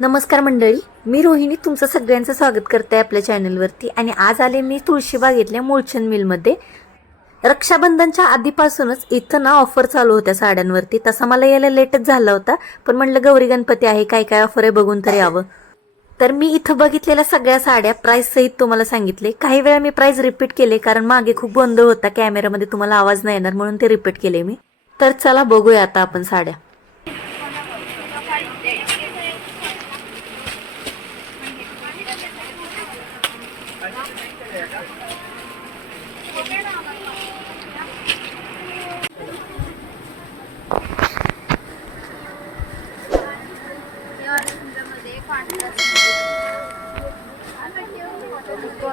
नमस्कार मंडळी, मी रोहिणी तुमचं सगळ्यांचं स्वागत करते आपल्या चॅनलवरती. आणि आज आले मी तुळशीबागेतल्या मूळचंद मिलमध्ये. रक्षाबंधनच्या आधीपासूनच इथं ना ऑफर चालू होत्या साड्यांवरती. तसा मला यायला लेटच झाला होता, पण म्हणलं गौरी गणपती आहे, काय काय ऑफर आहे बघून तरी यावं. तर मी इथं बघितलेल्या सगळ्या साड्या प्राइस सहित तुम्हाला सांगितले. काही वेळा मी प्राइस रिपीट केले कारण मागे खूप गोंधळ होता, कॅमेरामध्ये तुम्हाला आवाज नाही येणार म्हणून ते रिपीट केले मी. तर चला बघूया आता आपण साड्या.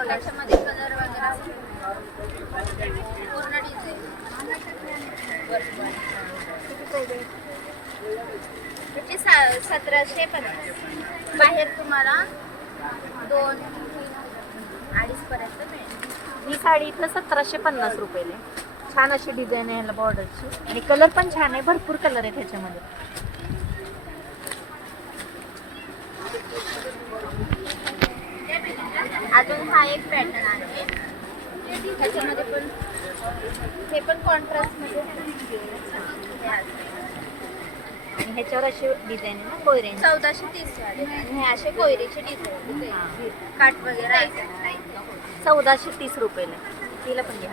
त्याच्यामध्ये कलर वगैरे पूर्ण डिझाईन त्याची 1750. बाहेर तुम्हाला 2-2.5 पर्यंत मिळेल. ही साडी इथं 1750 रुपयाला. छान अशी डिझाईन आहे ह्याला बॉर्डरची, आणि कलर पण छान आहे, भरपूर कलर आहे त्याच्यामध्ये. अजून हा एक पॅटर्न आहे, त्याच्यामध्ये पण हे पण कॉन्ट्रास्ट मध्ये आणि ह्याच्यावर अशी डिझाईन आहे ना, कोयरे. 1430 वाले, आणि हे असे कोयरीचे डिझाईन काट वगैरे आहे. 1430 रुपयाला. तिला पण घ्या.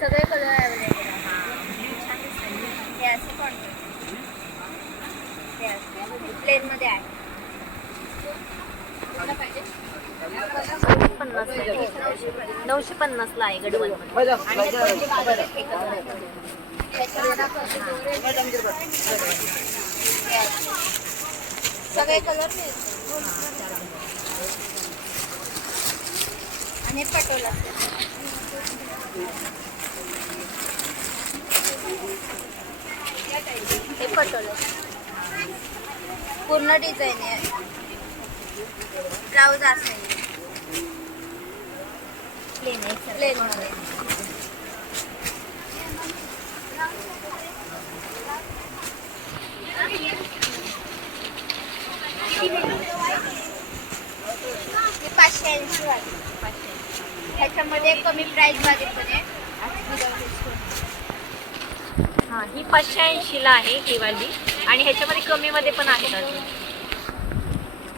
सगळे कलर अवेलेबल आहे. असे प्लेन मध्ये आहे. 950 ला आहे गडवाल. सगळे कलर आणि पटोला हे पटोला पूर्ण डिझाईन आहे. ब्लाउज असेल प्लेन मध्ये. ही 580 वाली. ह्याच्यामध्ये कमी प्राइस वाली पण आहे. हा, ही 580 ला आहे ही वाली, आणि ह्याच्यामध्ये कमी मध्ये पण आहेत अजून.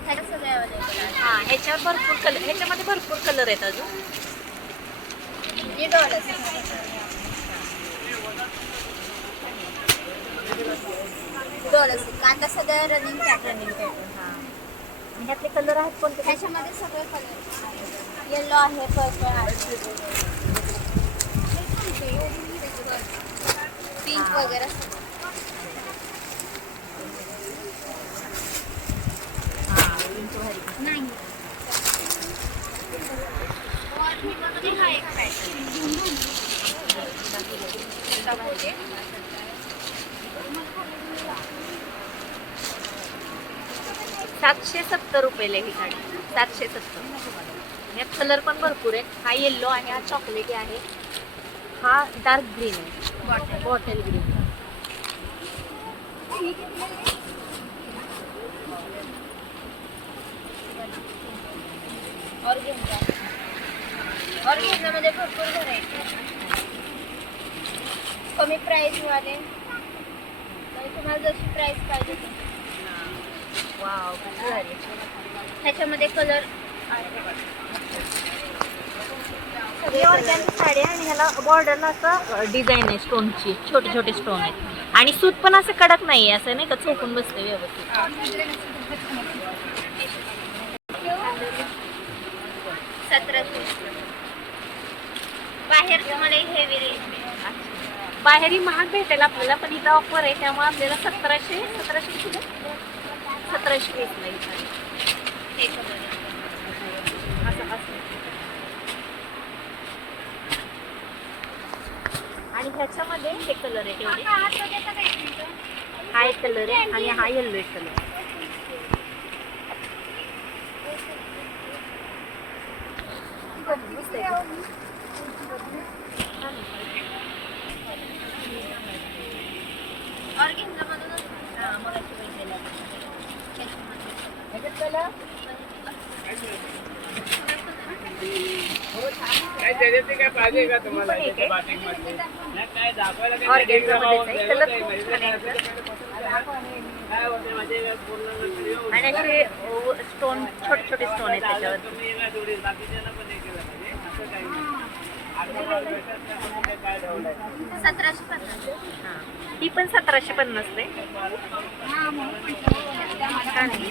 ह्याला सगळे अवेलेबल आहे. हा, ह्याच्यावर भरपूर कलर, ह्याच्यामध्ये भरपूर कलर आहेत अजून. हे डॉलर आता सगळं रनिंग पॅटर्न. ह्यातले कलर आहेत कोणते? ह्याच्यामध्ये सगळे कलर येलो आहे, पर्पल आहे, पिंक वगैरे. नाही हा एक पॅटर्न 770 रुपयाला ही साडी. 770. यात कलर पण भरपूर आहेत. हा येल्लो आहे, हा चॉकलेटी आहे, हा डार्क ग्रीन आहे, बॉटल ग्रीन. ऑर्गेन्झा मध्ये भरपूर व्हरायटी. कमी प्राइस वाले म्हणजे तुम्हाला जशी प्राइस पाहिजे तशी. वाव, किती भारी. ह्याच्यामध्ये कलर सगळी ऑर्गॅनिक साडी आहे, आणि ह्याला बॉर्डरला असं डिझाईन आहे स्टोनची, छोटे छोटे स्टोन आहेत, आणि सूत पण असं कडक नाही आहे, असं नाही का चोपून बसते व्यवस्थित. 1700. बाहेर तुम्हाला हेवी रेंज मिळेल. बाहेरही महाग भेटेल आपल्याला, पण इथं ऑफर आहे त्यामुळे आपल्याला 1720 ला ही साडी. हे कलर असं असं. आणि ह्याच्यामध्ये हे कलर आहे तेवढे. हा एक कलर आहे, आणि हा येल्लो कलर. आणि असे स्टोन छोटे छोटे स्टोन आहेत त्याच्यावर. 1750. ही पण 1750 आहे. छान आहे.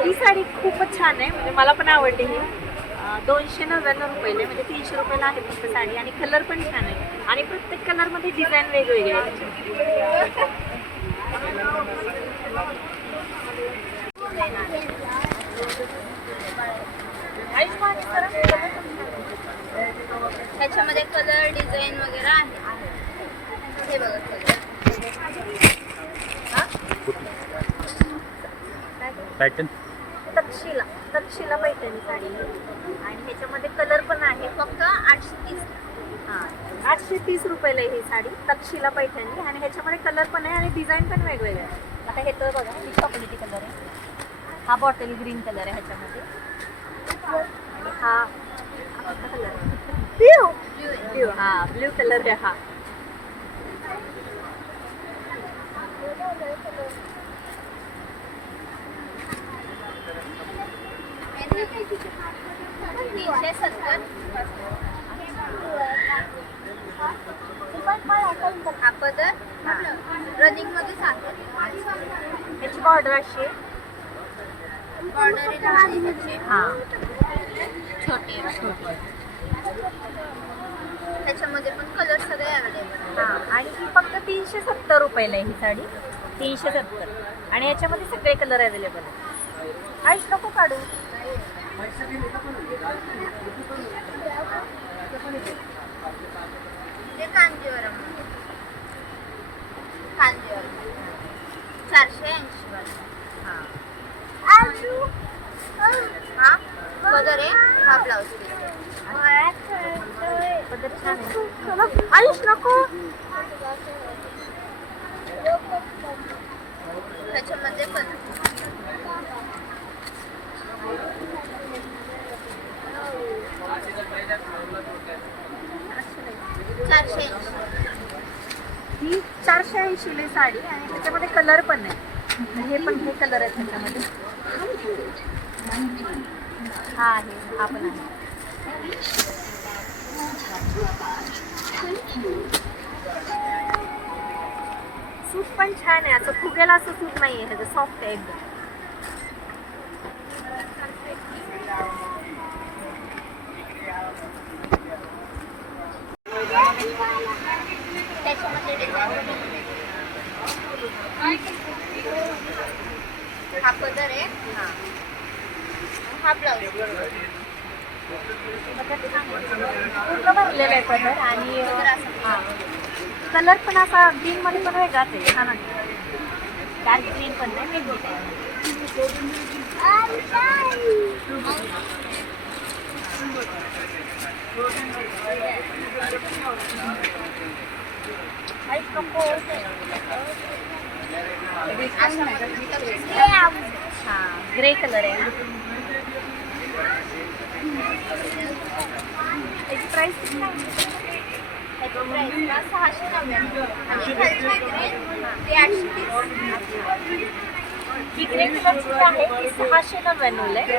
ही साडी खूपच छान आहे, म्हणजे मला पण आवडली ही. 299 रुपये म्हणजे 300 रुपयाला आहे फक्त साडी. आणि कलर पण छान आहे आणि प्रत्येक कलर मध्ये डिझाईन वेगवेगळे आहे. त्याच्यामध्ये कलर डिझाईन वगैरे आहे. हे बघा कलर पॅटर्न तक्षशिला पैठणी साडी आणि ह्याच्यामध्ये कलर पण आहे. फक्त 830. हां, 830 रुपयाला आहे ही साडी, तक्षशिला पैठणी. आणि ह्याच्यामध्ये कलर पण आहे आणि डिझाईन पण वेगवेगळे आहे. आता हे तर बघा, ही चॉकलेटी कलर आहे, हा बॉटल ग्रीन कलर आहे ह्याच्यामध्ये, आणि हा कलर ब्ल्यू, हा ब्ल्यू कलर आहे हा. हा पदर रनिंग मध्ये सांगतो. ह्याची बॉर्डर अशी आहे. ऑर्डर लहान ह्याचे हां, छोटे. त्याच्यामध्ये पण कलर सगळे अवेलेबल. हां, आणि ही फक्त 370 रुपयाला आहे ही साडी, 370. आणि याच्यामध्ये सगळे कलर अवेलेबल आहेत. आयुष नको काढू. ते कांजीवरम 480 वाला. हा पदर आहे, हा ब्लाउज पीस. आयुष नको. त्याच्यामध्ये पण ही 480 ला साडी, आणि त्याच्यामध्ये कलर पण आहे. हे पण हे कलर आहेत त्याच्यामध्ये. हा आहे, हा पण आहे. सूत पण छान आहे, असं फुगेला असं सूत नाहीये, ह्याचं सॉफ्ट आहे एकदम. त्याच्यामध्ये डिझाईन. हा पदर आहे, हा ब्लाउज. पूर्ण भरलेलं आहे पदर. आणि कलर पण असा ग्रीन मध्ये पण वेगळाच आहे, छान आहे. डार्क ग्रीन पण नाही, वेगळीच आहे. हा ग्रे कलर आहे. याची प्राइस किती आहे? त्याची प्राइस 699 आणि खालची ग्रीन ते 830. ही ग्रे कलरची जी आहे ती 699 आहे.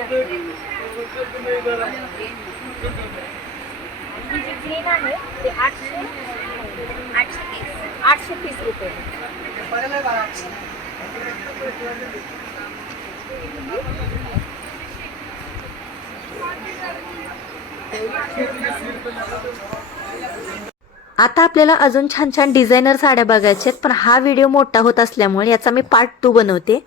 ही जी ग्रीन आहे ते 830 रुपये. आता आपल्याला अजून छान छान डिझायनर साड्या बघायच्या आहेत, पण हा व्हिडिओ मोठा होत असल्यामुळे याचा मी पार्ट 2 बनवते,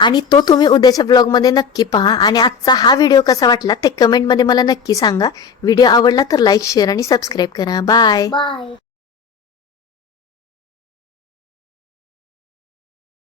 आणि तो तुम्ही उद्याच्या ब्लॉगमध्ये नक्की पहा. आणि आजचा हा व्हिडिओ कसा वाटला ते कमेंटमध्ये मला नक्की सांगा. व्हिडिओ आवडला तर लाईक, शेअर आणि सबस्क्राईब करा. बाय.